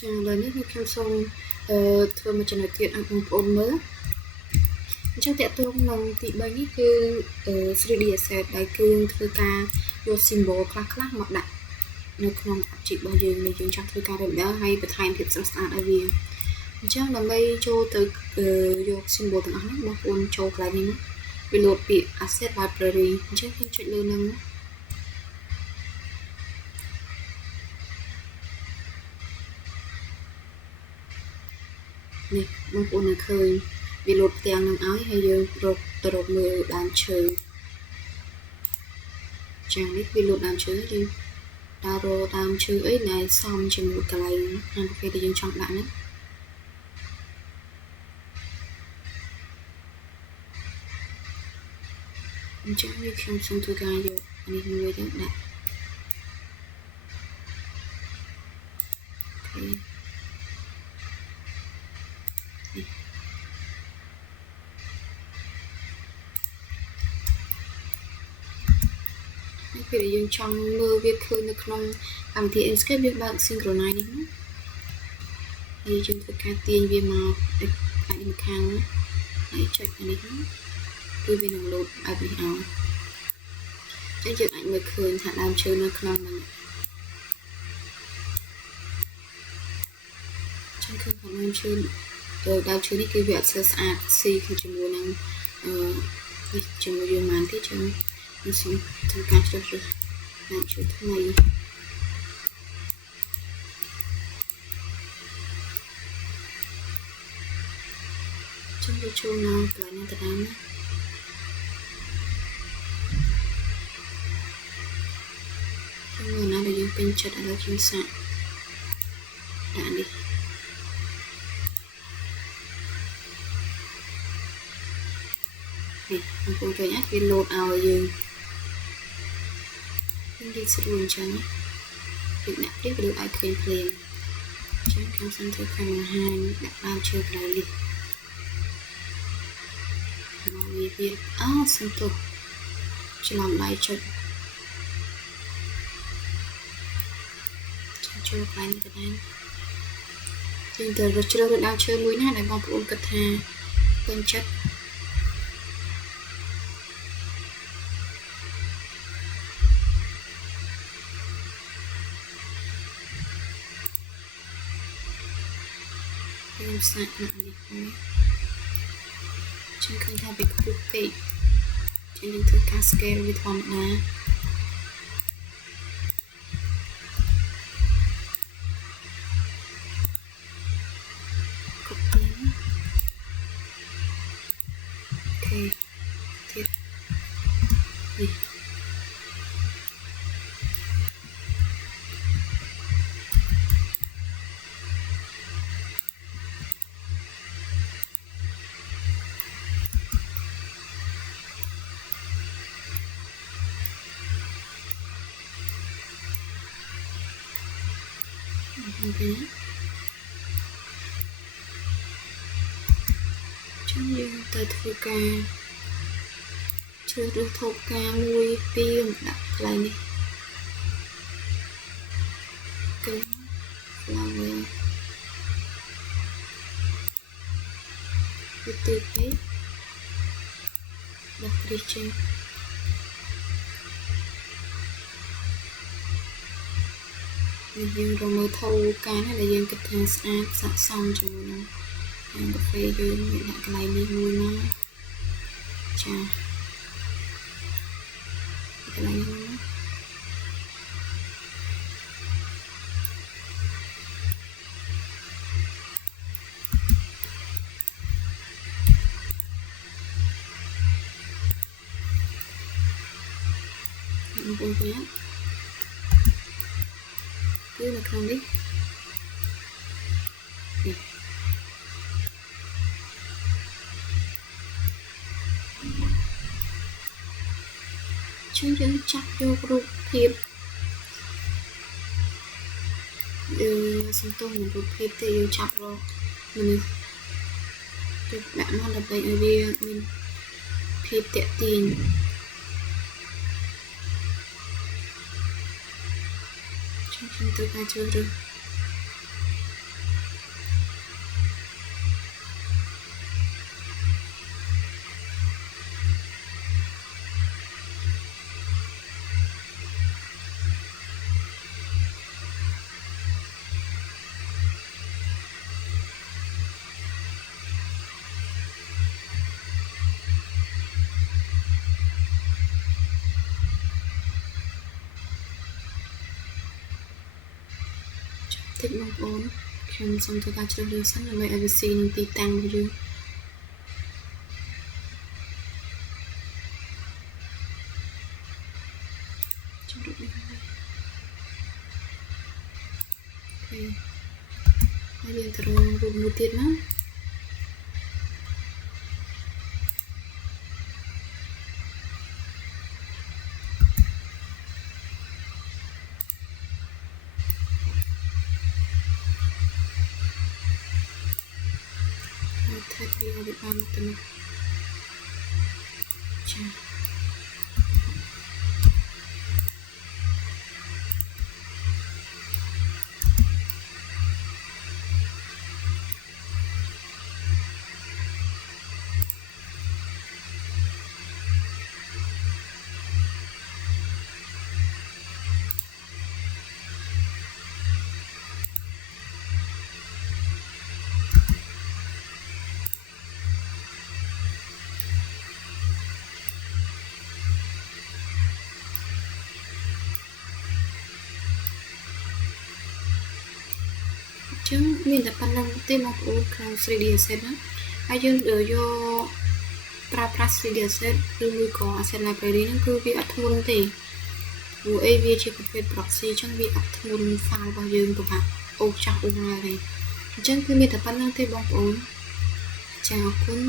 ចាឥឡូវនេះខ្ញុំសូមធ្វើមួយចំណុចទៀតឲ្យបងប្អូនមើលអញ្ចឹងតកតងនឹងទី3នេះគឺ 3D asset ដែលគឺធ្វើការយក symbol ខ្លះមកដាក់នៅក្នុង object របស់យើងដែលយើងចង់ធ្វើការ render ហើយបន្ថែមភាពស្រស់ស្អាតឲ្យវាអញ្ចឹងដើម្បីចូលទៅយក symbol ទាំងអស់នេះបងប្អូនចូលកន្លែងនេះមកវាលោតពាក្យ asset library អញ្ចឹងខ្ញុំចុចលើនឹងនេះបងប្អូននឹងឃើញវាលោតផ្ទាំងនឹងឲ្យហើយយើងរកមើលដើមឈើចឹងនេះវាលោតដើមឈើយើងដើររកដើមឈើអីដែលសមជាមួយកន្លែងហាងកាហ្វេដែលយើងចង់ដាក់ហ្នឹងអញ្ចឹងនេះខ្ញុំសូមធ្វើការយកនេះមួយទៅដាក់អូខេពេលដែលយើងចង់មើលវាឃើញនៅក្នុងកម្មវិធី Inkscape យើងបើក Synchronize នេះមកហើយយើងធ្វើការទាញវាមកអាចនេះខាងហើយចុចអានេះគឺវានឹងលោតឲ្យនេះឲ្យចឹងយើងអាចមើលឃើញថាដើមឈើនៅក្នុងហ្នឹងចឹងគឺដើមឈើនេះគឺវាអត់ស្អាតស៊ីជាមួយនឹងជាមួយយើងបានទេចឹងខ្ញុំសូមធ្វើការជ្រើសរើសដើមឈើថ្មីចឹងវាចូលមកកន្លែងនេះទៅតាមណាដែលយើងពេញចិត្តឥឡូវខ្ញុំសាកដាក់នេះនេះបងប្អូនឃើញអត់វាលោតឲ្យយើងនិយាយស្រួលអញ្ចឹងពីដាក់ព្រីវាឲ្យឃើញភ្លាមអញ្ចឹងខ្ញុំសូមធ្វើការបង្ហាញដាក់ដើមឈើកន្លែងនេះមកវាសុំទោសច្រឡំដៃចុចចូលកន្លែងនេះទៅដែរយើងត្រូវជ្រើសរើសដើមឈើមួយណាដែលបងប្អូនគិតថាពេញចិត្តខ្ញុំសាកដាក់នេះមួយចឹងឃើញថាវាខ្ពស់ពេកចឹងយើងធ្វើការ scale វាធម្មតាទៀតនេះចឹងយើងទៅធ្វើការជ្រើសរើសថូបការមួយពីរដាក់កន្លែងនេះគឺ flower វាទៅពេកដាក់គ្រីចេញយើងរកមើលថូការណាដែលយើងគិតថាស្អាតស័ក្តិសមជាមួយនឹងហាងកាហ្វេយើងដាក់កន្លែងនេះមួយមកចាកន្លែងនេះបងប្អូនឃើញគឺនៅក្នុងនេះយើងចាប់យករូបភាពសំទោសនឹងរូបភាពដែលយើងចាប់រកមនុស្សទៅដាក់មកដើម្បីឲ្យវាមានភាពតាក់ទាញខ្ញុំត្រូវការជ្រើសរើស តិចបងប្អូនខ្ញុំសូមធ្វើការជ្រើសរើសសិនដើម្បីឲ្យវាស៊ីនឹងទីតាំងរបស់យើងជំរុញនេះហើយយើងទៅរករូបមួយទៀតណាថែមវាឲ្យបានទៅចាចឹងមានតែប៉ុណ្្នឹងទេបងប្អូនក្នុង 3D Asset ណាហើយយើងយកប្រើប្រាស់ 3D Asset ឬមួយក៏ Asset Library ហ្នឹងគឺវាអត់ធ្ងន់ទេព្រោះអីវាជាប្រភេទ proxy ចឹងវាអត់ធ្ងន់ file របស់យើងពិបាកអូសចាស់អូសណាទេអញ្ចឹងគឺមានតែប៉ុណ្្នឹងទេបងប្អូនចាអរគុណ